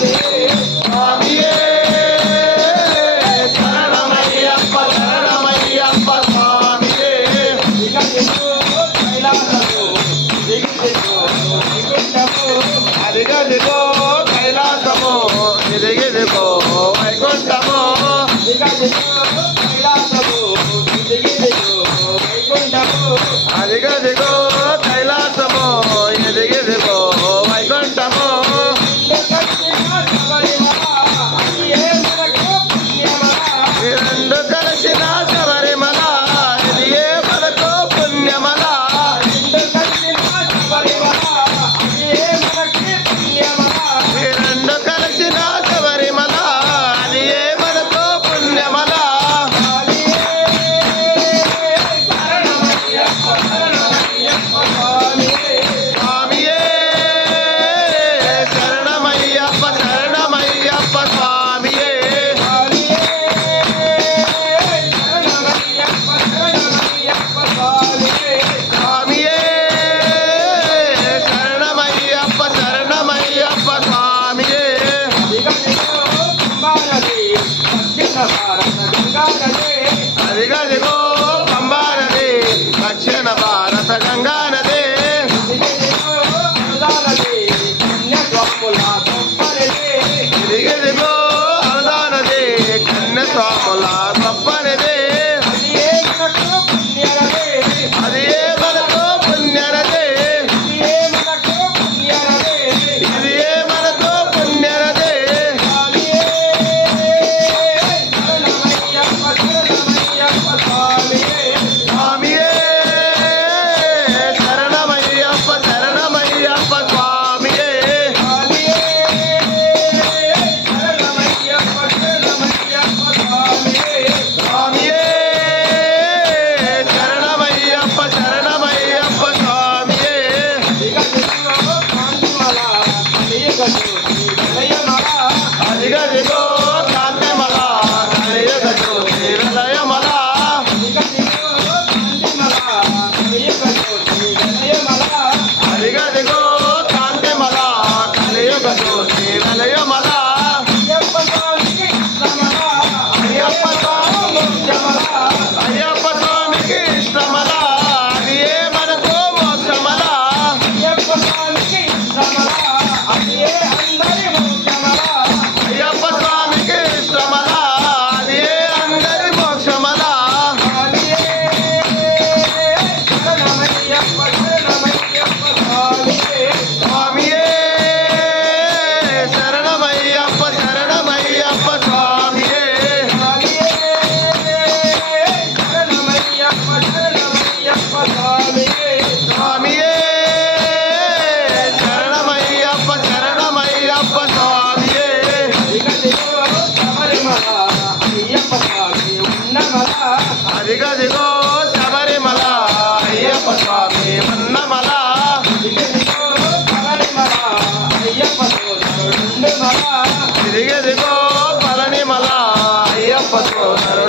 స్వామియే శరణమయ్యప్ప శరణమయ్యప్ప స్వామియే అదిగదిగో కైలాసము ఇదిగిదిగో వైకుంఠము అదిగదిగో కైలాసము ఎదిగిదిగో వైకుంఠము రెండు కలిసిన శబరిమల ఇది ఏ మనకు పుణ్యమల రెండు కలిసిన శబరిమల అది ఏ మనకు పుణ్యమల స్వామియే శరణమయ్యప్ప శరణమయ్యప్ప స్వామియే స్వామియే శరణమయ్యప్ప శరణమయ్యప్ప స్వామియే అదిగదిగో పంబా నది దక్షిణ భారత గంగా నది ఇదిగదిగో అరుదా నది కన్యస్వాముల గొప్ప నది అది ఏ మనకు పుణ్యనది ఇది ఏ మనకు పుణ్యనది స్వామియే శరణమయ్యప్ప శరణమయ్యప్ప స్వామియే స్వామియే శరణమయ్యప్ప శరణమయ్యప్ప స్వామియే అదిగదిగో కాంతిమల కలియుగ జ్యోతి విలయమల అదిగదిగో కాంతిమల కలియుగ జ్యోతి విలయమల అయ్యప్ప స్వామికి ఇష్టమల అది ఏ మనకు మోక్షమల అయ్యప్ప స్వామికి ఇష్టమల అది ఏ అందరి మోక్షమల స్వామియే శరణమయ్యప్ప శరణమయ్యప్ప స్వామియే స్వామియే శరణమయ్యప్ప శరణమయ్యప్ప స్వామియే అదిగదిగో శబరిమల అయ్యప్ప స్వామి ఉన్నమల ఇదిగదిగో పళనిమల అయ్యప్ప సోదరుడు